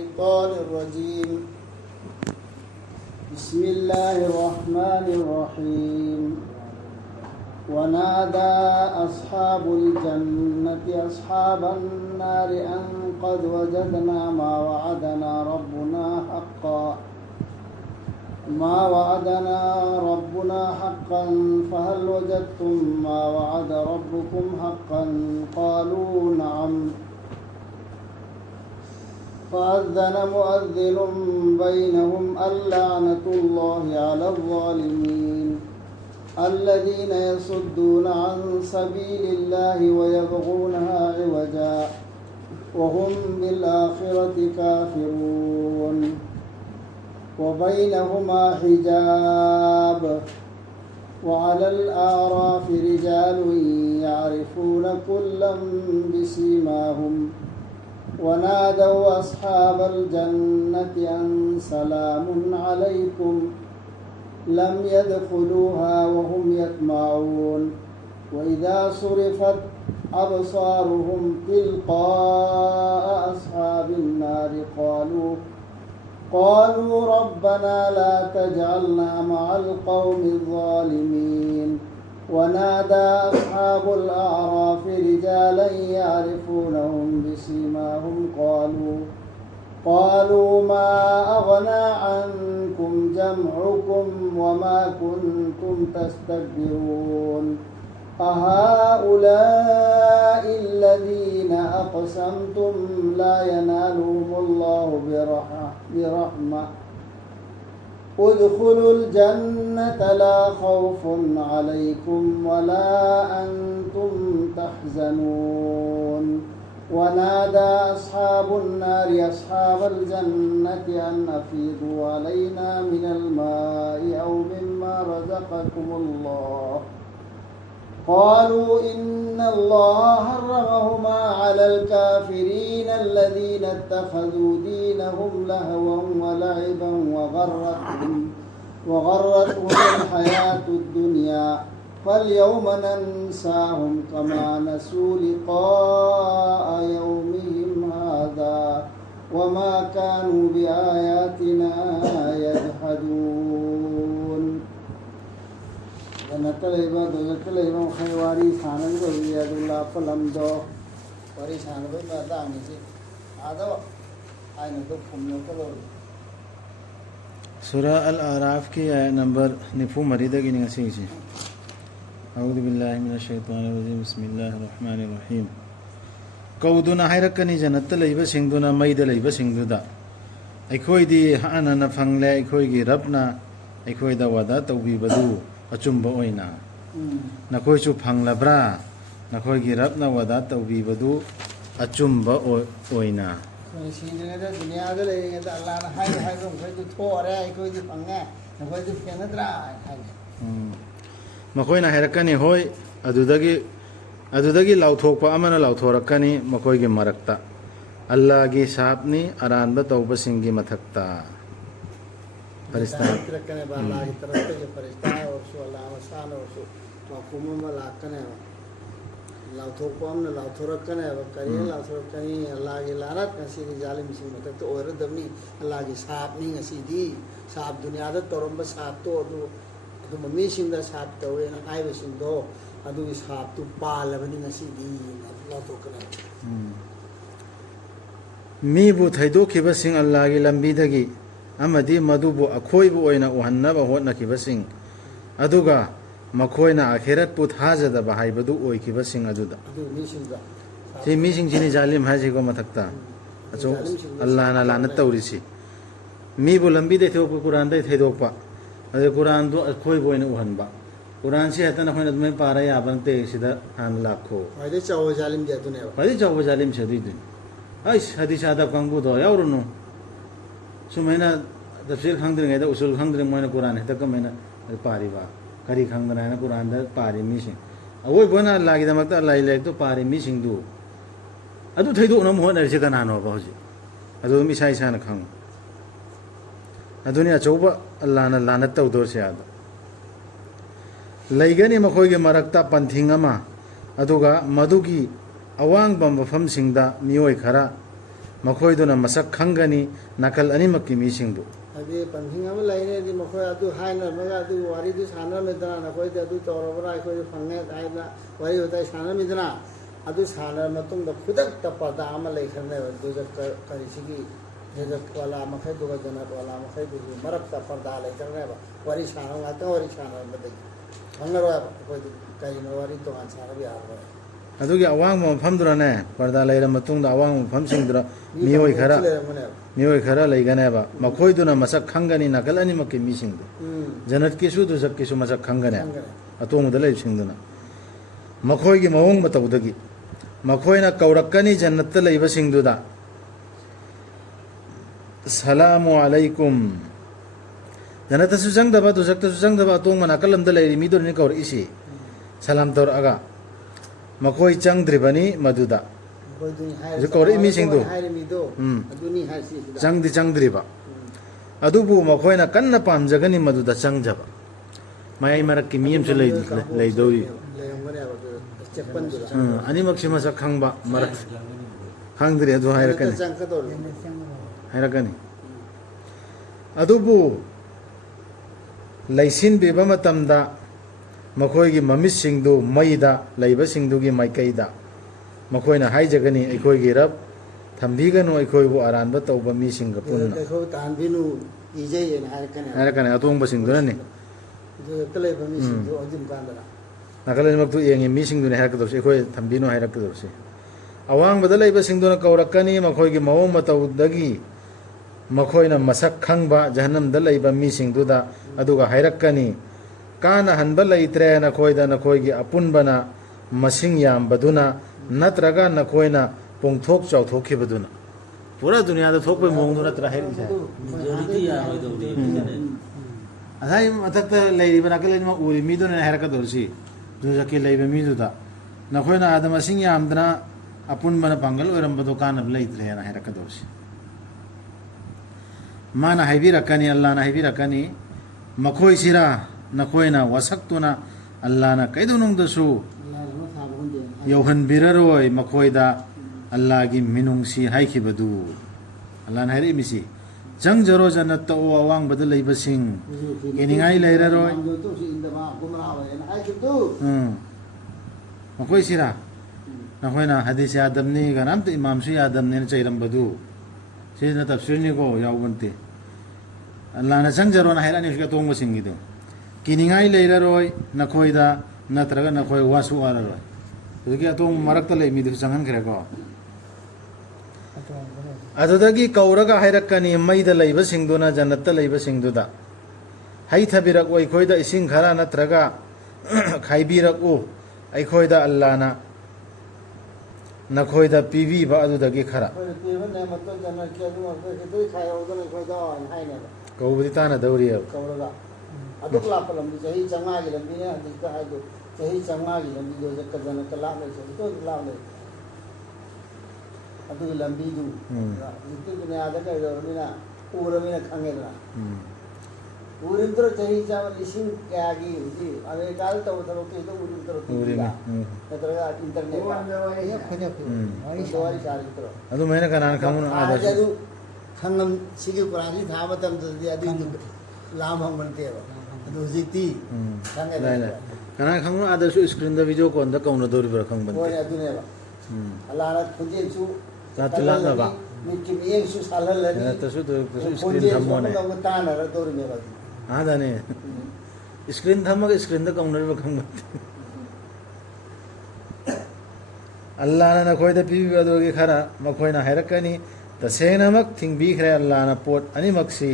الشيطان الرجيم. بسم الله الرحمن الرحيم. ونادى أصحاب الجنة أصحاب النار أن قد وجدنا ما وعدنا ربنا حقا فهل وجدتم ما وعد ربكم حقا قالوا نعم فأذن مؤذن بينهم اللعنة الله على الظالمين الذين يصدون عن سبيل الله ويبغونها عوجا وهم بالآخرة كافرون وبينهما حجاب وعلى الأعراف رجال يعرفون كلا بسيماهم ونادوا أصحاب الجنة أن سلام عليكم لم يدخلوها وهم يطمعون وإذا صرفت أبصارهم تلقاء أصحاب النار قالوا ربنا لا تجعلنا مع القوم الظالمين ونادى أصحاب الأعراف رجالا يعرفونهم بسيماهم قالوا ما أغنى عنكم جمعكم وما كنتم تستكبرون أهؤلاء الذين أقسمتم لا ينالهم الله برحمة ادخلوا الجنة لا خوف عليكم ولا أنتم تحزنون ونادى أصحاب النار أصحاب الجنة أن أفيضوا علينا من الماء أو مما رزقكم الله قالوا إن الله حرمهما على الكافرين الذين اتخذوا دينهم لهوا ولعبا وغرتهم الحياة الدنيا فاليوم ننساهم كما نسوا لقاء يومهم هذا وما كانوا بآياتنا يجحدون. جنت ليبا دوزخ ليبا خيواري سانن کو یاد اللہ پلم دو واری سان کو مادا نسی آدو آئین تو پھمنو کو سورہ الاعراف کی آیت نمبر 94 کی نگسی چی اعوذ باللہ من الشیطان الرجیم بسم اللہ الرحمن الرحیم قودنا حیرکنی جنت لیبا سنگدنا مید لیبا سنگددا ایکھوئی دی ہانا نفنگ لے ایکھوئی گی ربنا ایکھوئی دا وعدہ توبیبدو أجمع أوينا نكوي شو بحن لبرا نكوي جرب نودا توبي بدو أجمع أوينا. سيدنا ده الدنيا ده اللي ده الله أنا هاي روم كوي تثور هاي كوي تفنى نكوي تفكنا ترى هاي. مكوي نهركني هوي أدوداكي لو ثوق أمانة لو ثوركني مكوي جي مركتا الله جي سابني أران بتوبة سينجي متكتا. فرشتہ رکھنے والا کی طرف سے جو فرشتہ ہے اور سو اللہ مسان اور سو محکوم ملاکن ہے لاؤتھو قوم نے لاؤتھو رکھنے ہے کری لاؤتھو رکھنی اللہ کی لعنت نسی کی ظالم سی مطلب تو اور دمنی اللہ کی صاحب نہیں نسی دی صاحب دنیا دا تورم بس صاحب تو ممی سندا صاحب تو ہے نہ آئی سندو ادو صاحب تو پال بنی نسی دی لاؤتھو کرے می بو تھیدو کی بسنگ اللہ کی لمبی دگی أمدي مدوبو أخوي بوينا وهنبا هونا كبسين أدوغا مخوينا آخرت بوت هذا بهاي بدو أوي كبسين أدودا تي ميشين جيني جالم هاي جيكو متكتا أچو الله أنا لعنة توريسي مي بو لمبي دي ثوب قرآن دي ثيدوبا هذا قرآن دو أخوي بوينا وهنبا قرآن سي هتا نخوين أدمي پارا يابن تي سيدا هان لاكو هذا چاو جالم جاتو نيو هذا چاو جالم شديد أيش حديث هذا كانغو دو يورنو سمعنا تفسير خندرين هذا أصول خندرين موينا قرآن هذا كمينا پاري با كري خندرين هذا قرآن ده پاري ميشين أول بنا الله كده مكتب الله يلاك تو پاري ميشين دو أدو تيدو أنا مهون أرجع كنانو بهوجي أدو ميشاي سان خان أدوني أشوفه الله أنا لعنة تودور سياد ليجاني مخوي مركتا پنتhinga ma aduga madugi awang bam bafam singda mioi khara ꯃꯈꯣꯏꯗꯨꯅ ꯃꯁꯛ ꯈꯪꯒꯅꯤ ꯅꯥꯀꯜ ꯑꯅꯤꯃꯛꯀꯤ ꯃꯤꯁꯤꯡꯕꯨ ꯍꯥꯏꯗꯤ ꯄꯟꯊꯤꯡ ꯑꯃ ꯂꯩꯔꯦꯗꯤ ꯃꯈꯣꯏ ꯑꯗꯨ ꯍꯥꯏꯅꯔꯝꯃꯒ ꯑꯗꯨ ꯋꯥꯔꯤꯗꯨ ꯁꯥꯟꯅꯔꯝꯃꯤꯗꯅ ꯅꯈꯣꯏꯗꯤ ꯑꯗꯨ ꯇꯧꯔꯕ꯭ꯔꯥ ꯑꯩꯈꯣꯏꯁꯨ ꯐꯪꯉꯦ ꯍꯥꯏꯅ ꯋꯥꯔꯤ ꯋꯥꯇꯥꯏ ꯁꯥꯟꯅꯔꯝꯃꯤꯗꯅ ꯑꯗꯨ ꯁꯥꯟꯅꯔ ꯃꯇꯨꯡꯗ ꯈꯨꯗꯛꯇ ꯄꯔꯗꯥ ꯑꯃ ꯂꯩꯈ꯭ꯔꯅꯦꯕ ꯗꯨꯖꯛ ꯀꯔꯤꯁꯤꯒꯤ ꯗꯨꯖꯛ ꯋꯥꯂꯥ ꯃꯈꯩꯗꯨꯒ ꯖꯅꯠ ꯋꯥꯂꯥ ꯃꯈꯩꯗꯨꯒꯤ ꯃꯔꯛꯇ ꯄꯔꯗꯥ ꯂꯩꯈ꯭ꯔꯅꯦꯕ ꯋꯥꯔꯤ ꯁꯥꯟꯅꯕ ꯉꯥꯛꯇꯪ ꯋꯥꯔꯤ ꯁꯥꯟꯅꯔꯝꯕꯗꯒꯤ ꯈꯪꯉꯔꯣꯏꯕ ꯑꯩꯈꯣꯏꯗꯤ ꯀꯔꯤꯅꯣ ꯋꯥꯔꯤ ꯇꯣꯉꯥꯟ ꯁꯥꯟꯅꯕ ꯌꯥꯔꯔꯣꯏ ꯑꯗꯨꯒꯤ ꯑꯋꯥꯡꯕ ꯃꯐꯝꯗꯨꯅꯅꯦ ꯄꯔꯗꯥ ꯂꯩꯔ ꯃꯇꯨꯡꯗ ꯑꯋꯥꯡꯕ ꯃꯐꯝꯁꯤꯡꯗꯨꯗ ꯃꯤꯑꯣꯏ ꯈꯔ ꯂꯩꯒꯅꯦꯕ ꯃꯈꯣꯏꯗꯨꯅ ꯃꯁꯛ ꯈꯪꯒꯅꯤ ꯅꯥꯀꯜ ꯑꯅꯤꯃꯛꯀꯤ ꯃꯤꯁꯤꯡꯗꯨ ꯖꯅꯠꯀꯤꯁꯨ ꯗꯨꯖꯛꯀꯤꯁꯨ ꯃꯁꯛ ꯈꯪꯒꯅꯤ ꯑꯇꯣꯡꯕꯗ ꯂꯩꯕꯁꯤꯡꯗꯨꯅ ꯃꯈꯣꯏꯒꯤ ꯃꯑꯣꯡ ꯃꯇꯧꯗꯒꯤ ꯃꯈꯣꯏꯅ ꯀꯧꯔꯛꯀꯅꯤ ꯖꯟꯅꯠꯇ ꯂꯩꯕꯁꯤꯡꯗꯨꯗ ꯁꯂꯥꯃꯨ ꯑꯂꯩꯀꯨꯝ ꯖꯟꯅꯠꯇꯁꯨ ꯆꯪꯗꯕ ꯗꯨꯖꯛꯇꯁꯨ ꯆꯪꯗꯕ ꯑꯇꯣꯡꯕ ꯅꯥꯀꯜ ꯑꯃꯗ ꯂꯩꯔꯤ ꯃꯤꯗꯨꯅꯤ ꯀꯧꯔꯛꯏꯁꯤ ꯁꯂꯥꯝ ꯇꯧꯔꯛꯑꯒ ꯃꯈꯣꯏ ꯆꯪꯗ꯭ꯔꯤꯕꯅꯤ ꯃꯗꯨꯗ ꯍꯧꯖꯤꯛ ꯀꯧꯔꯛꯏ ꯃꯤꯁꯤꯡꯗꯨ ꯆꯪꯗꯤ ꯆꯪꯗ꯭ꯔꯤꯕ ꯑꯗꯨꯕꯨ ꯃꯈꯣꯏꯅ ꯀꯟꯅ ꯄꯥꯝꯖꯒꯅꯤ ꯃꯗꯨꯗ ꯆꯪꯖꯕ ꯃꯌꯥꯏ ꯃꯔꯛꯀꯤ ꯃꯤ ꯑꯃꯁꯨ ꯂꯩꯗꯧꯔꯤ ꯑꯅꯤꯃꯛꯁꯤ ꯃꯁꯛ ꯈꯪꯕ ꯃꯔꯛ ꯈꯪꯗ꯭ꯔꯤ ꯑꯗꯨ ꯍꯥꯏꯔꯛꯀꯅꯤ ꯑꯗꯨꯕꯨ ꯂꯩꯁꯤꯟꯕꯤꯕ ꯃꯇꯝꯗ ꯃꯈꯣꯏꯒꯤ ꯃꯃꯤꯠꯁꯤꯡꯗꯨ ꯃꯩꯗ ꯂꯩꯕꯁꯤꯡꯗꯨꯒꯤ ꯃꯥꯏꯀꯩꯗ ꯃꯈꯣꯏꯅ ꯍꯥꯏꯖꯒꯅꯤ ꯑꯩꯈꯣꯏꯒꯤ ꯔꯕ ꯊꯝꯕꯤꯒꯅꯨ ꯑꯩꯈꯣꯏꯕꯨ ꯑꯔꯥꯟꯕ ꯇꯧꯕ ꯃꯤꯁꯤꯡꯒ ꯄꯨꯟꯅ ꯍꯥꯏꯔꯛꯀꯅꯤ ꯑꯇꯣꯡꯕꯁꯤꯡꯗꯨꯅꯅꯤ ꯅꯥꯀꯜ ꯑꯅꯤꯃꯛꯇꯨ ꯌꯦꯡꯉꯤ ꯃꯤꯁꯤꯡꯗꯨꯅ ꯍꯥꯏꯔꯛꯀꯗꯧꯁꯤ ꯑꯩꯈꯣꯏ ꯊꯝꯕꯤꯅꯨ ꯍꯥꯏꯔꯛꯀꯗꯧꯁꯤ ꯑꯋꯥꯡꯕꯗ ꯂꯩꯕꯁꯤꯡꯗꯨꯅ ꯀꯧꯔꯛꯀꯅꯤ ꯃꯈꯣꯏꯒꯤ ꯃꯑꯣꯡ ꯃꯇꯧꯗꯒꯤ ꯃꯈꯣꯏꯅ ꯃꯁꯛ ꯈꯪꯕ ꯖꯍꯟꯅꯝꯗ ꯂꯩꯕ ꯃꯤꯁꯤꯡꯗꯨꯗ ꯑꯗꯨꯒ ꯍꯥꯏꯔꯛꯀꯅꯤ ꯀꯥꯅꯍꯟꯕ ꯂꯩꯇ꯭ꯔꯦ ꯅꯈꯣꯏꯗ ꯅꯈꯣꯏꯒꯤ ꯑꯄꯨꯟꯕꯅ ꯃꯁꯤꯡ ꯌꯥꯝꯕꯗꯨꯅ ꯅꯠꯇ꯭ꯔꯒ ꯅꯈꯣꯏꯅ ꯄꯣꯡꯊꯣꯛ ꯆꯥꯎꯊꯣꯛꯈꯤꯕꯗꯨꯅ ꯄꯨꯔꯥ ꯗꯨꯅꯤꯌꯥꯗ ꯊꯣꯛꯄꯩ ꯃꯑꯣꯡꯗꯨ ꯅꯠꯇ꯭ꯔꯥ ꯍꯥꯏꯔꯤꯁꯦ ꯉꯁꯥꯏ ꯃꯊꯛꯇ ꯂꯩꯔꯤꯕ ꯅꯥꯀꯜ ꯑꯅꯤꯃꯛ ꯎꯔꯤ ꯃꯤꯗꯨꯅ ꯍꯥꯏꯔꯛꯀꯗꯧꯔꯤꯁꯤ ꯗꯨꯖꯛꯀꯤ ꯂꯩꯕ ꯃꯤꯗꯨꯗ ꯅꯈꯣꯏꯅ ꯑꯥꯗ ꯃꯁꯤꯡ ꯌꯥꯝꯗꯅ ꯑꯄꯨꯟꯕꯅ ꯄꯥꯡꯒꯜ ꯑꯣꯏꯔꯝꯕꯗꯣ ꯀꯥꯟꯅꯕ ꯂꯩꯇ꯭ꯔꯦꯅ ꯍꯥꯏꯔꯛꯀꯗꯧꯔꯤꯁꯤ ꯃꯥꯅ ꯍꯥꯏꯕꯤꯔꯛꯀꯅꯤ ꯑꯜꯂꯥꯍꯅ ꯍꯥꯏꯕꯤꯔꯛꯀꯅꯤ ꯃꯈꯣꯏꯁꯤꯔꯥ ꯅꯈꯣꯏꯅ ꯋꯥꯁꯛꯇꯨꯅ ꯑꯜꯂꯥꯍꯅ ꯀꯩꯗꯧꯅꯨꯡꯗꯁꯨ ꯌꯧꯍꯟꯕꯤꯔꯔꯣꯏ ꯃꯈꯣꯏꯗ ꯑꯜꯂꯥꯍꯒꯤ ꯃꯤꯅꯨꯡꯁꯤ ꯍꯥꯏꯈꯤꯕꯗꯨ ꯑꯜꯂꯥꯍꯅ ꯍꯥꯏꯔꯛꯏꯃꯤꯁꯤ ꯆꯪꯖꯔꯣ ꯖꯟꯅꯠꯇ ꯑꯣ ꯑꯋꯥꯡꯕꯗ ꯂꯩꯕꯁꯤꯡ ꯀꯤꯅꯤꯡꯉꯥꯏ ꯂꯩꯔꯔꯣꯏ ꯃꯈꯣꯏꯁꯤꯔꯥ ꯅꯈꯣꯏꯅ ꯍꯗꯤꯁ ꯌꯥꯗꯕꯅꯤ ꯀꯅꯥꯝꯇ ꯏꯃꯥꯝꯁꯨ ꯌꯥꯗꯕꯅꯤꯅ ꯆꯩꯔꯝꯕꯗꯨ ꯁꯤꯁꯤꯅ ꯇꯞꯁꯤꯔꯅꯤꯀꯣ ꯌꯥꯎꯕ ꯅꯠꯇꯦ ꯑꯜꯂꯥꯍꯅ ꯆꯪꯖꯔꯣꯅ ꯍꯥꯏꯔꯛꯑꯅꯤ ꯍꯧꯖꯤꯛ ꯑꯇꯣꯡꯕꯁꯤꯡꯒꯤꯗꯣ ꯀꯤꯅꯤꯡꯉꯥꯏ ꯂꯩꯔꯔꯣꯏ ꯅꯈꯣꯏꯗ ꯅꯠꯇ꯭ꯔꯒ ꯅꯈꯣꯏ ꯋꯥꯁꯨ ꯋꯥꯔꯔꯣꯏ ꯍꯧꯖꯤꯛꯀꯤ ꯑꯇꯣꯡꯕ ꯃꯔꯛꯇ ꯂꯩ ꯃꯤꯗꯨꯁꯨ ꯆꯪꯍꯟꯈ꯭ꯔꯦꯀꯣ ꯑꯗꯨꯗꯒꯤ ꯀꯧꯔꯒ ꯍꯥꯏꯔꯛꯀꯅꯤ ꯃꯩꯗ ꯂꯩꯕꯁꯤꯡꯗꯨꯅ ꯖꯟꯅꯠꯇ ꯂꯩꯕꯁꯤꯡꯗꯨꯗ ꯍꯩ ꯊꯥꯕꯤꯔꯛꯎ ꯑꯩꯈꯣꯏꯗ ꯏꯁꯤꯡ ꯈꯔ ꯅꯠꯇ꯭ꯔꯒ ꯈꯥꯏꯕꯤꯔꯛꯎ ꯑꯩꯈꯣꯏꯗ ꯑꯜꯂꯥꯍꯅ ꯅꯈꯣꯏꯗ ꯄꯤꯕꯤꯕ ꯑꯗꯨꯗꯒꯤ ꯈꯔ ꯀꯧꯕꯗꯤ ꯇꯥꯟꯅꯗꯧꯔꯤꯑꯕ ꯑꯗꯨꯛ ꯂꯥꯞꯄ ꯂꯝꯕꯤ ꯆꯍꯤ 500ꯒꯤ ꯂꯝꯕꯤꯅꯦ ꯍꯧꯖꯤꯛꯇ ꯍꯥꯏꯗꯣ ꯆꯍꯤ 500ꯒꯤ ꯂꯝꯕꯤꯗꯣ ꯖꯅꯠꯇ ꯂꯥꯞꯅꯩꯁꯦ ꯍꯧꯖꯤꯛꯇ ꯂꯥꯞꯅꯩ ꯑꯗꯨꯒꯤ ꯂꯝꯕꯤꯗꯨ ꯍꯧꯖꯤꯛꯇꯤ ꯗꯨꯅꯤꯌꯥꯗ ꯀꯩꯗꯧꯔꯕꯅꯤꯅ ꯎꯔꯕꯅꯤꯅ ꯈꯪꯉꯦꯗꯅ ꯎꯔꯤꯝꯇꯔꯣ ꯆꯍꯤ 100,000 ꯀꯌꯥꯒꯤ ꯍꯧꯖꯤꯛ ꯑꯃꯦꯔꯤꯀꯥꯗ ꯇꯧꯕ ꯊꯕꯛꯇꯨ ꯍꯦꯛꯇ ꯎꯔꯤꯝꯇꯔꯣ ꯇꯤꯚꯤꯗ ꯅꯠꯇ꯭ꯔꯒ ꯏꯟꯇꯔꯅꯦꯠꯇ ꯋꯥꯔꯤ ꯁꯥꯔꯤꯝꯇꯔꯣ ꯑꯗꯨꯃꯥꯏꯅ ꯀꯅꯥꯅ ꯈꯪꯕꯅꯣ ꯑꯗꯨ ꯈꯪꯉꯝ ꯁꯤꯒꯤ ꯀꯨꯔꯥꯟꯁꯤ ꯊꯥꯕ ꯃꯇꯝꯗꯗꯤ ꯑꯗꯨꯏꯗꯨ ꯂꯥꯝ ꯍꯪꯕ ꯅꯠꯇꯦꯕ ꯑꯗꯨ ꯍꯧꯖꯤꯛꯇꯤ ꯈꯪꯉꯦꯗꯅ ꯀꯅꯥꯅ ꯈꯪꯕꯅꯣ ꯑꯥꯗꯁꯨ ꯏꯁꯀ꯭ꯔꯤꯟꯗ ꯚꯤꯗꯤꯑꯣ ꯀꯣꯜꯗ ꯀꯧꯅꯗꯧꯔꯤꯕ꯭ꯔꯥ ꯈꯪꯕ ꯍꯣꯏ ꯅꯠꯇꯦ ꯑꯗꯨꯅꯦꯕ ꯑꯜꯂꯥꯍꯅ ꯈꯣꯟꯖꯦꯜꯁꯨ ꯂꯥꯛꯅꯕ ꯃꯤꯠꯀꯤ ꯃꯤꯠꯌꯦꯡꯁꯨ ꯁꯥꯜꯍꯜꯂꯅꯤ ꯏꯁꯀ꯭ꯔꯤꯟ ꯊꯝꯃꯣꯅꯦ ꯇꯥꯟꯅꯔꯗꯧꯔꯤꯅꯦꯕ ꯑꯥꯗꯅꯦ ꯏꯁꯀ꯭ꯔꯤꯟ ꯊꯝꯃꯒ ꯏꯁꯀ꯭ꯔꯤꯟꯗ ꯀꯧꯅꯔꯤꯕ ꯈꯪꯕ ꯑꯜꯂꯥꯍꯅ ꯅꯈꯣꯏꯗ ꯄꯤꯕꯤꯕ ꯑꯗꯨꯒꯤ ꯈꯔ ꯃꯈꯣꯏꯅ ꯍꯥꯏꯔꯛꯀꯅꯤ ꯇꯁꯦꯡꯅꯃꯛ ꯊꯤꯡꯕꯤꯈ꯭ꯔꯦ ꯑꯜꯂꯥꯍꯅ ꯄꯣꯠ ꯑꯅꯤꯃꯛꯁꯤ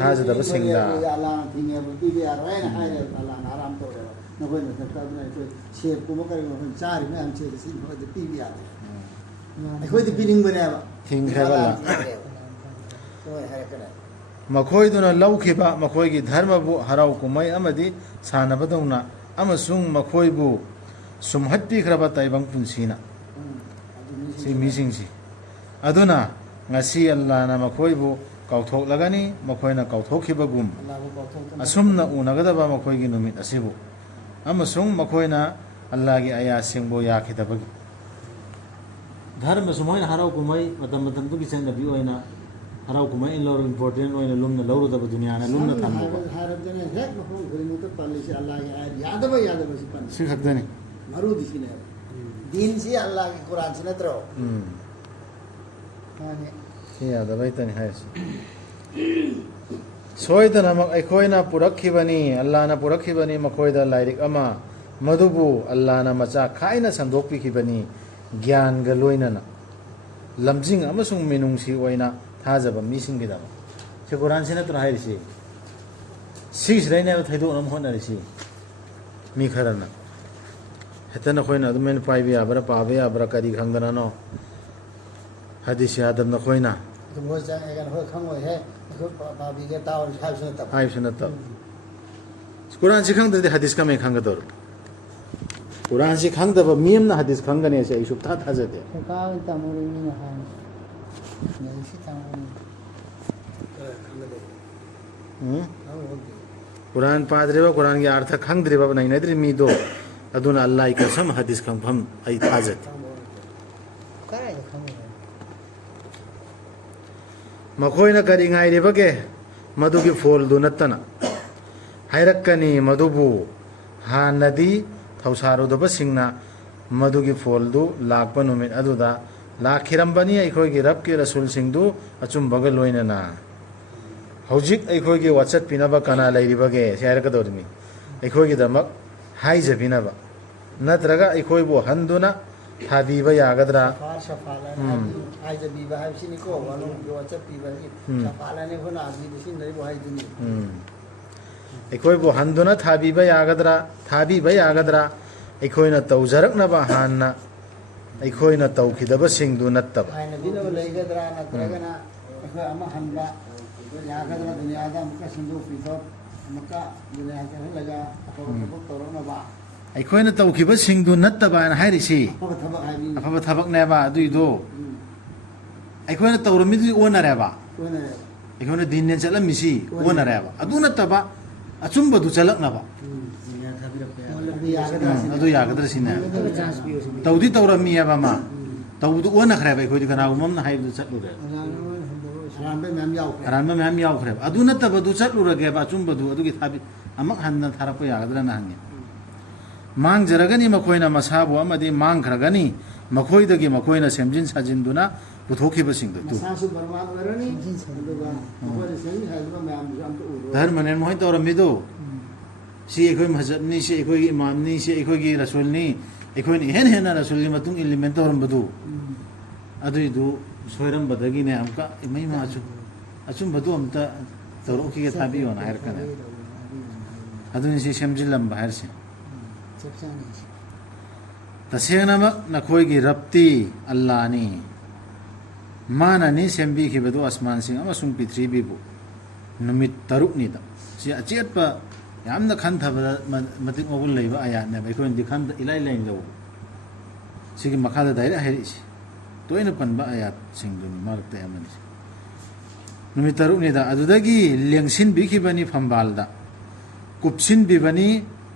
ꯊꯥꯖꯗꯕꯁꯤꯡꯗ ꯑꯜꯂꯥꯍꯅ ꯊꯤꯡꯉꯦꯕ ꯄꯤꯕ ꯌꯥꯔꯣꯏꯅ ꯍꯥꯏꯔꯦꯕ ꯑꯜꯂꯥꯍꯅ ꯍꯔꯥꯝ ꯇꯧꯔꯦꯕ ꯅꯈꯣꯏꯅ ꯑꯗꯨꯅ ꯑꯩꯈꯣꯏ ꯁꯦꯞꯀꯨꯝꯕ ꯀꯔꯤꯒꯨꯝꯕ ꯑꯩꯈꯣꯏ ꯆꯥꯔꯤ ꯃꯌꯥꯝꯁꯦ ꯁꯤ ꯅꯈꯣꯏꯗ ꯄꯤꯕ ꯌꯥꯗꯦ ꯑꯩꯈꯣꯏꯗꯤ ꯄꯤꯅꯤꯡꯕꯅꯦꯕ ꯊꯤꯡꯈ꯭ꯔꯦꯕ ꯍꯥꯏꯔꯛꯀꯅꯦ ꯃꯈꯣꯏꯗꯨꯅ ꯂꯧꯈꯤꯕ ꯃꯈꯣꯏꯒꯤ ꯙꯔꯃꯕꯨ ꯍꯔꯥꯎ ꯀꯨꯝꯍꯩ ꯑꯃꯗꯤ ꯁꯥꯟꯅꯕꯗꯧꯅ ꯑꯃꯁꯨꯡ ꯃꯈꯣꯏꯕꯨ ꯁꯨꯝꯍꯠꯄꯤꯈ꯭ꯔꯕ ꯇꯥꯏꯕꯪ ꯄꯨꯟꯁꯤꯅ ꯁꯤ ꯃꯤꯁꯤꯡꯁꯤ ꯑꯗꯨꯅ ꯉꯁꯤ ꯑꯜꯂꯥꯍꯅ ꯃꯈꯣꯏꯕꯨ ꯀꯥꯎꯊꯣꯛꯂꯒꯅꯤ ꯃꯈꯣꯏꯅ ꯀꯥꯎꯊꯣꯛꯈꯤꯕꯒꯨꯝ ꯑꯁꯨꯝꯅ ꯎꯅꯒꯗꯕ ꯃꯈꯣꯏꯒꯤ ꯅꯨꯃꯤꯠ ꯑꯁꯤꯕꯨ ꯑꯃꯁꯨꯡ ꯃꯈꯣꯏꯅ ꯑꯜꯂꯥꯍꯒꯤ ꯑꯌꯥꯁꯤꯡꯕꯨ ꯌꯥꯈꯤꯗꯕꯒꯤ धर्म सुमोइन हराव कुमाई मतम मतम तुकी चंगनबी ओइना हराव कुमाई इन लौर इम्पोर्टेंट ओइना लुमना लौरदब दुनियाना लुमना थामबो हारबदने हेक मफम खरिमुत पालिसि अल्लाह के आयत यादव सि पान सि खक्दने मरु दिसिने दिन से अल्लाह के कुरान से नत्रो हाने सि यादबै तनि हायसि सोइदनमक अखोइना पुरखिबनी अल्लाहना पुरखिबनी मखोइदा लाइरिक अमा मधुबु अल्लाहना मचा खाइना संदोकपिखिबनी ज्ञान ग लोइनना लमजिंग अमसुंग मिनुंगसी ओइना थाजब मिसिंगिदम से कुरान से नत्र हायरिसि सिक्स रैने थैदो नम होनरिसि मी खरना हेतन खोइना अदमेन पाइबि आबरा पाबे आबरा करी खंगदना नो हदीस यादम न खोइना तुम हो जाए अगर हो खंगो है तो पाबी के ताव हाइब सुन तब कुरान से खंगदे हदीस का मैं खंगदोर कुरान से खंगदब मियम ना हदीस खंगने से इसुप था थाजदे काव तमोरी नि हान नेसी तमोरी कुरान पाद्रेबा कुरान के अर्थ खंगद्रेबा नहीं नद्रि मी दो अदुना अल्लाह का सम हदीस खंगफम आई थाजत कराय खंगो मखोइना करी गाइरेबगे मधुगी फोल दु नत्तना हाइरक्कनी मधुबु हानदी थौसारुदब सिंगना मधुगी फोल दु लाकप नुमित अदुदा लाखिरंबनी अखोइगी रबके रसूल सिंगदु अचुंबग लोइनना हौजिक अखोइगी वाचत पिनबा कना लैरिबगे सेरकदोरमी अखोइगी दमक हाइजबिनबा नत्रगा अखोइबो हंदुना थाबीबा यागद्रा फार सफाला हाइज बीबा हाइसिनी को वानो जो वाचत बीबा सफाला ने होना आदमी दिसिन दै बहाइ दुनी अखोइबो हंदुना थाबीबा यागद्रा अखोइना तौजरकनबा हानना अखोइना तौखिदब सिंगदु नत्तब हाइना बिनबा लैगद्रा नत्रगना अखोइ अमा हनबा यागद्रा दुनियादा मुका सिंदो पिथो मुका दुनियादा लगा अफबा तोरनबा अखोइना तौखिब सिंगदु नत्तबा न हाइरिसि अफबा थबक हाइबि अफबा थबक नेबा दुइदो अखोइना तौरमिदु ओनरेबा अखोइना दिनने चलमिसि ओनरेबा अदु नत्तबा अचुंबदु चलकनबा अदु यागद्रा सिना तौदी तौरमी एबा मा तौदु ओनखरेबा अखोइदि कनागुमम हाइबदु चलुरे अरानबा मैम यावखरेबा अदु नत्तबदु चलुरगेबा अचुंबदु अदुगी थाबि अमक हन्ना थारप यागद्रा ना हंगे मांगजरगनी मखोइना मसाबु अमदि मांगखरगनी मखोइदगी मखोइना सेमजिन साजिनदुना पुथोखिबसिंगदु तु सासु बर्बाद वरनी अदुगा मखोइना सेमजिन साजिबा मैम दुसम तो उरो धर्मने मोहि तौरमिदो सी एखोइ महजबनी सी एखोइ इमामनी सी एखोइ रसूलनी एखोइ हेन हेन रसूलनी मतुंग इलिमेंट तौरमबदु अदुइदु सोइरमबदगी ने हमका इमै माचु अचुंबदु अमता तौरोखिगे थाबियोना हायरकने अदुनि सी सेमजिलम बाहरसे तसेंगनमक नखोइगी रब्ती अल्लाहनी माननी सेंबिखिबदु आसमान सिंग अमसुंग पृथ्वीबु नुमित तरुकनिदा सि अचेतपा यामना खनथबदा मतिक मगुल लैबा आयातने बखोइन दिखन इलाइ लाइन लो सिगी मखादा दाइरे हाइरिसि तोइना पनबा आयात सिंगदुनि मारकते अमनि नुमित तरुकनिदा अदुदगी लेंसिन बिखिबनी फंबालदा कुपसिन बिबनी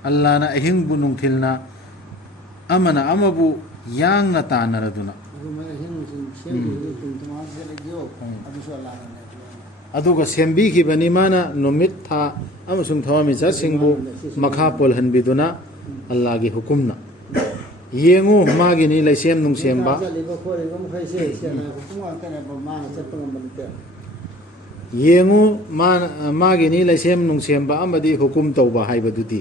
अल्लाहना अहिंगबु नुंगथिलना अमना अमबु यांगना तानरदुना अदुगा सेंबिखिबनी माना नुमित था अमसुंग थवामिचा सिंगबु मखा पोलहनबिदुना अल्लाहगी हुकुमना येंगु मागिनी लैसेम नुंगसेमबा येंगु मागिनी लैसेम नुंगसेमबा अमदि हुकुम तौबा हाइबदुदी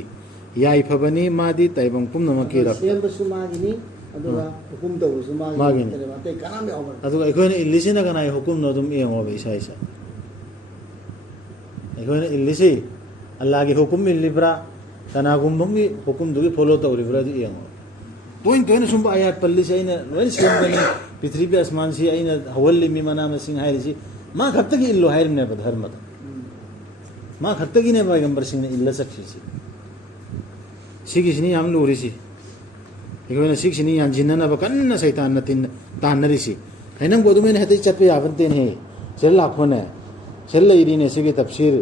याई फबनी मादी तैबंग पुनमकी रख सेमबसु मागिनी अदुगा हुकुम तौबसु मागिनी ते कनाम यावबर अदुगा अखोइन इल्लिसिना कनाय हुकुम नो दुम येंगोबा इसा अखोइन इल्लिसि अल्लाह की हुकुम इल्लिब्रा कनागुमबंगी हुकुम दुगी फॉलो तौरिब्रा दि येंगो तोइन सुंबा आयात पल्लिसि आइना लोइन सेमबनी पृथ्वी आसमान सि आइना हवल्लिमि मनाम सिंह हाइरिसि मा खत्तगी इल्लो हाइरने धर्मद मा खत्तगी ने पैगंबर सिंह ने इल्ला सक्सिसि सिगिसिनी याम लुरिसि इखोइना सिगिसिनी यान जिन्नना बकन्ना शैतान नतिन तानरिसि हैनंग बोदुमेन हेतै चतपे याबनतेन हे सेल लाखोने सेल लैरिने सिगे तफसीर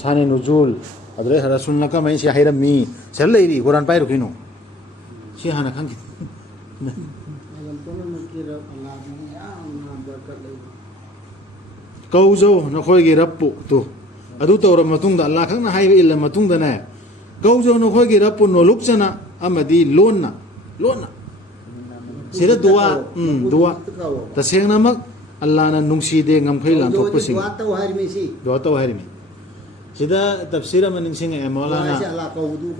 साने नुजुल अदरे रसूल नका मै सि हाइरमी सेल लैरि कुरान पाइरुखिनु सि हाना खंगि अगम तोन मकी अल्लाह ꯀꯧꯖꯧ ꯅꯈꯣꯏꯒꯤ ꯔꯞꯄꯨ ꯇꯨ ꯑꯗꯨ ꯇꯧꯔꯕ ꯃꯇꯨꯡꯗ ꯑꯜꯂꯥ ꯈꯛꯅ ꯍꯥꯏꯕ ꯏꯜꯂ ꯃꯇꯨꯡꯗꯅꯦ ꯀꯧꯖꯧ ꯅꯈꯣꯏꯒꯤ ꯔꯞꯄꯨ ꯅꯣꯂꯨꯛꯆꯅ ꯑꯃꯗꯤ ꯂꯣꯟꯅ sida dua dua tasengnamak Allah na nungside ngamkhai lan thokpasing dua taw harimi sida tafsira maningsing e maulana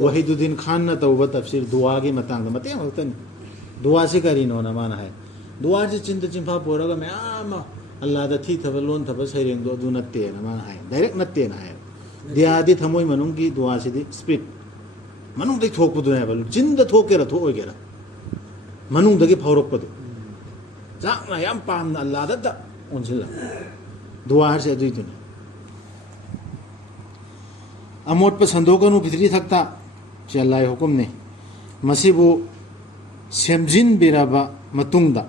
wahiduddin khan na tawba tafsir dua gi matang da mateng hoktan dua se kari no na mana hai dua ji chinta chimpa poraga me ama Allah da thi thaba lon thaba saireng do du natte na mana hai direct natte na hai dia di thamoi manung gi dua se di spirit manung dei thok pudu na ba jin da thokera tho ogera manung dagi phawrok padu jakna yam pamna Allah da onjila dua se dui dun amot pa sandokanu bithri thakta che Allah hukum ne masibu semjin biraba matungda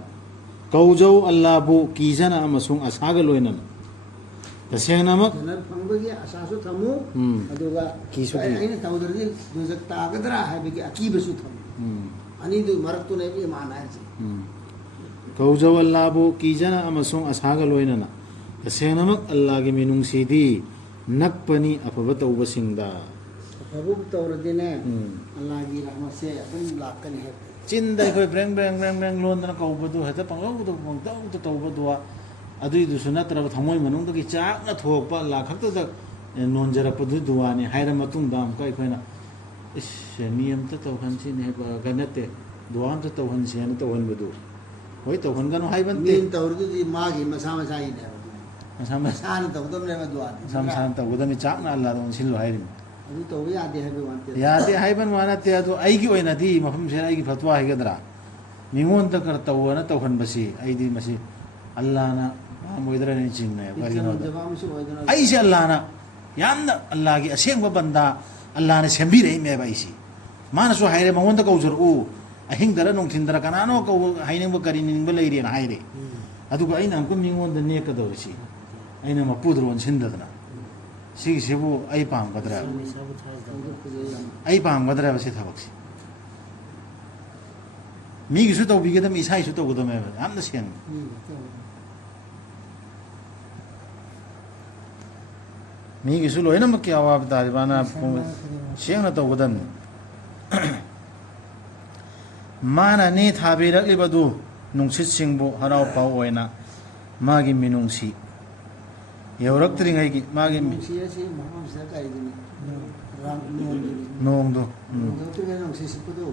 kaujau Allah bu kijana amasung asaga loinam tasengnamak phangbagi asasu thamu aduga kisu aina tawdarni duzak tagadra habigi akibasu thamu ani du maraktu ne bi mana hai kaujau Allah bu kijana amasung asaga loinana tasengnamak Allah gi minung sidi nakpani afaba tawbasingda afabu tawradine Allah gi rahmase adum lakani hai chin dai khoi breng breng breng breng lon na kau badu hata pangau du pangtau tu tau badua adui du suna tra thamoi manung gi chak na thokpa la khakta da non jara padu duwa ni haira matung dam kai khoina is niyam ta tau han chi ne ba ganate duam ta tau han se na tau han badu hoi tau han ganu haiban te min tawrdu di magi masama sai ne sama san tawdam ne ma duwa sam san tau gudami chak na Allah don sil hairi adu tawi ade ha wante ya de haiban wana te adu ai gi oina di mafam se ai gi fatwa hai gadra ningon ta kar tau na tau han basi ai di masi Allah na moidra ne ching ne bari no ai se Allah na yamna Allah gi aseng ba banda Allah na sembi rei me ba isi mana so haire mangon ta kau jor u ahing dara nong thin dara kana no kau haining ba kari ning ba lei ri na haire adu ga aina am kum ningon da ne ka do si aina ma pudron sindadna sigi sibu ai pam gadra ai pam gadra ba se thabak si mi gi su to bi ga da mi sai su to ga da me am na sen mi gi su loina ma kya wa da bana sen na to ga dan mana ni thabi rak li badu nungsit singbu harau pau oina magi minungsi yaurak tringai gi magi siasi maham sa kai dini ram nongdo tu ne nong sisi pudu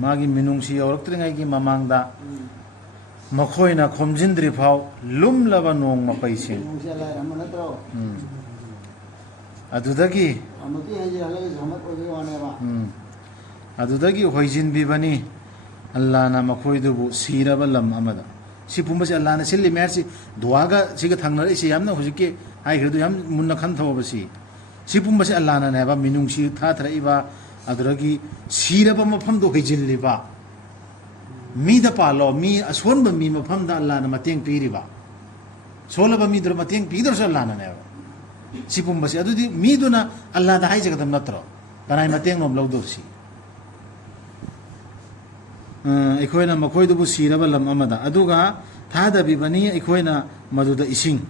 magi minungsi yaurak tringai gi mamangda makhoina khomjindri phau lumlaba nong mapai sing nong sala amana tro adudagi amati haji ala jamat oge wane ba adudagi hoijin bibani Allah na makhoidubu siraba lam amada si pumbasi Allah na silli mersi duaga siga thangna isi yamna hujike ai khredu yam munna khan thawa si pumbasi Allah na neba minung si tha thra iba aduragi siraba mafam do hijilli ba mi da palo mi aswan ba mi mafam da Allah na mateng piri ba sola ba mi dur mateng pidor sa Allah na neba si pumbasi adudi mi duna Allah da hai jagadam natro kanai mateng nom lawdur si ꯑꯩꯈꯣꯏꯅ ꯃꯈꯣꯏꯗꯨꯕꯨ ꯁꯤꯔꯕ ꯂꯝ ꯑꯃꯗ ꯑꯗꯨꯒ ꯊꯥꯗꯕꯤꯕꯅꯤ ꯑꯩꯈꯣꯏꯅ ꯃꯗꯨꯗ ꯏꯁꯤꯡ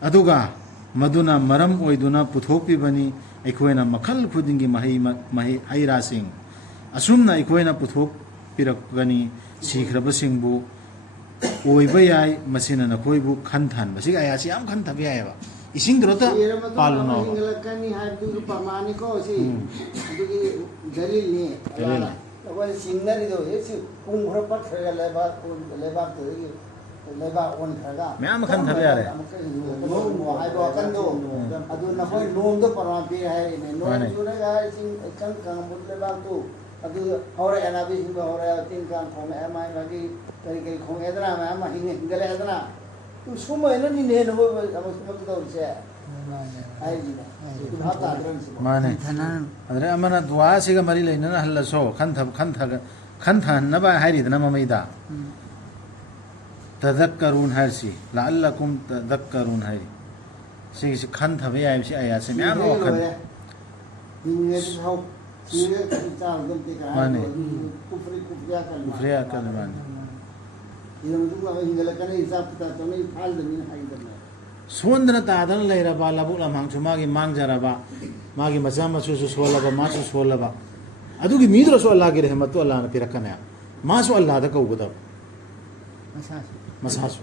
ꯑꯗꯨꯒ ꯃꯗꯨꯅ ꯃꯔꯝ ꯑꯣꯏꯗꯨꯅ ꯄꯨꯊꯣꯛꯄꯤꯕꯅꯤ ꯑꯩꯈꯣꯏꯅ ꯃꯈꯜ ꯈꯨꯗꯤꯡꯒꯤ ꯃꯍꯩ ꯍꯩꯔꯥꯁꯤꯡ ꯑꯁꯨꯝꯅ ꯑꯩꯈꯣꯏꯅ ꯄꯨꯊꯣꯛꯄꯤꯔꯛꯀꯅꯤ ꯁꯤꯈ꯭ꯔꯕꯁꯤꯡꯕꯨ ꯑꯣꯏꯕ ꯌꯥꯏ ꯃꯁꯤꯅ ꯅꯈꯣꯏꯕꯨ ꯈꯟꯊꯍꯟꯕ ꯁꯤꯒꯤ ꯑꯌꯥꯁꯤ ꯌꯥꯝ ꯈꯟꯊꯕ ꯌꯥꯏꯑꯕ ꯏꯁꯤꯡꯗꯨꯔꯇ ꯄꯥꯜꯂꯨꯅꯣ hingalakani haidu pamani ko si adugi dalil ni awal singnari do yesi kung hrapat khara leba to leba on khaga ꯃꯌꯥꯝ ꯈꯟꯊꯕ ꯌꯥꯔꯦ no hai do kan do adu na hoi nom do parwa pi hai ne no tu na ga sing kan kan mut leba tu adu hore ana bi sing hore tin kan khong ai mai ma gi kai khong edra ma hingale edra tu sumo ena ni ne no amo sumo to se ai ji tu ha ta dran si mane adre amana dua siga mari leina na halla so khantha na ba hairi na mamaida tadhakkarun harsi la'allakum tadhakkarun hairi sigi khantha be ai si aya se mya ro khan ni hau sire ta dum te ka mane kufriya kan mane ini untuk apa hingga lekana hisab kita tu ni hal demi hai demi ꯁꯣꯟꯗꯅ ꯇꯥꯗꯅ ꯂꯩꯔꯕ ꯂꯧꯕꯨꯛ ꯂꯝꯍꯥꯡꯁꯨ ꯃꯥꯒꯤ ꯃꯥꯡꯖꯔꯕ ꯃꯥꯒꯤ ꯃꯆꯥ ꯃꯁꯨꯁꯨ ꯁꯣꯜꯂꯕ ꯃꯥꯁꯨ ꯁꯣꯜꯂꯕ ꯑꯗꯨꯒꯤ ꯃꯤꯗꯨꯔꯁꯨ ꯑꯜꯂꯥꯍꯒꯤ ꯔꯍꯃꯠꯇꯨ ꯑꯜꯂꯥꯍꯅ ꯄꯤꯔꯛꯀꯅꯤ ꯃꯥꯁꯨ ꯑꯜꯂꯥꯍꯗ ꯀꯧꯒꯗꯕ ꯃꯁꯥꯁꯨ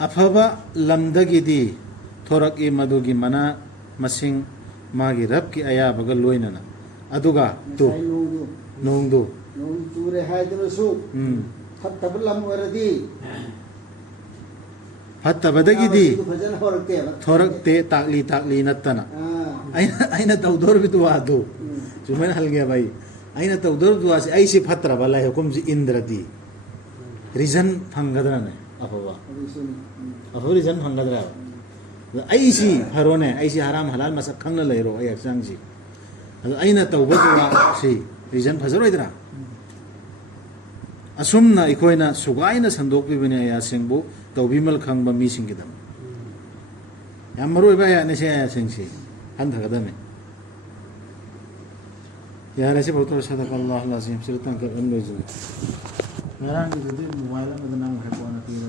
ꯑꯐꯕ ꯂꯝꯗꯒꯤꯗꯤ ꯊꯣꯔꯛꯏ ꯃꯗꯨꯒꯤ ꯃꯅꯥ ꯃꯁꯤꯡ ꯃꯥꯒꯤ ꯔꯕꯀꯤ ꯑꯌꯥꯕꯒ ꯂꯣꯏꯅꯅ ꯑꯗꯨꯒ ꯇꯨ ꯅꯣꯡꯗꯨ ꯅꯣꯡ ꯆꯨꯔꯦ ꯍꯥꯏꯗꯨꯅꯁꯨ ꯐꯠꯇꯕ ꯂꯝ ꯑꯣꯏꯔꯗꯤ ꯐꯠꯇꯕꯗꯒꯤꯗꯤ ꯐꯖꯅ ꯍꯧꯔꯛꯇꯦꯕ ꯊꯣꯔꯛꯇꯦ ꯇꯥꯛꯂꯤ ꯅꯠꯇꯅ ꯑꯩꯅ ꯇꯧꯗꯧꯔꯤꯕ ꯗꯨꯋꯥꯗꯨ ꯁꯨꯃꯥꯏꯅ ꯍꯜꯒꯦꯕ ꯑꯩꯅ ꯇꯧꯗꯧꯔꯤꯕ ꯗꯨꯋꯥꯁꯤ ꯑꯩꯁꯤ ꯐꯠꯇ꯭ꯔꯕ ꯂꯥꯏ ꯍꯨꯀꯨꯝꯁꯤ ꯏꯟꯗ꯭ꯔꯗꯤ ꯔꯤꯖꯟ ꯐꯪꯒꯗ꯭ꯔꯅꯦ ꯑꯐꯕ ꯔꯤꯖꯟ ꯐꯪꯒꯗ꯭ꯔꯕ ꯑꯩꯁꯤ ꯐꯔꯣꯅꯦ ꯑꯩꯁꯤ ꯍꯔꯥꯝ ꯍꯂꯥꯜ ꯃꯁꯛ ꯈꯪꯅ ꯂꯩꯔꯣ ꯑꯩ ꯍꯛꯆꯥꯡꯁꯤ ꯑꯗꯣ ꯑꯩꯅ ꯇꯧꯕ ꯗꯨꯋꯥꯁꯤ ꯔꯤꯖꯟ ꯐꯖꯔꯣꯏꯗ꯭ꯔꯥ ꯑꯁꯨꯝꯅ ꯑꯩꯈꯣꯏꯅ ꯁꯨꯒꯥꯏꯅ ꯁꯟꯗꯣꯛꯄꯤꯕꯅꯤ ꯑꯌꯥꯁꯤꯡꯕꯨ ꯇꯧꯕꯤꯃꯜ ꯈꯪꯕ ꯃꯤꯁꯤꯡꯒꯤꯗꯃꯛ ꯌꯥꯝ ꯃꯔꯨ ꯑꯣꯏꯕ ꯑꯌꯥꯠꯅꯤ ꯁꯤ ꯑꯌꯥꯁꯤꯡꯁꯤ ꯍꯟꯊꯒꯗꯕꯅꯤ ꯌꯥꯔꯦ ꯁꯤ ꯐꯥꯎ ꯁꯗꯀꯜꯂꯥꯍꯨꯜ ꯑꯖꯤꯝ ꯁꯤꯗ ꯇꯪꯀꯛ ꯑꯃ ꯂꯣꯏꯖꯔꯦ ꯉꯔꯥꯡꯒꯤꯗꯨꯗꯤ ꯃꯣꯕꯥꯏꯜ ꯑꯃꯗ ꯅꯪꯈ꯭ꯔꯦ ꯀꯣꯟꯅ ꯄꯤꯔꯣ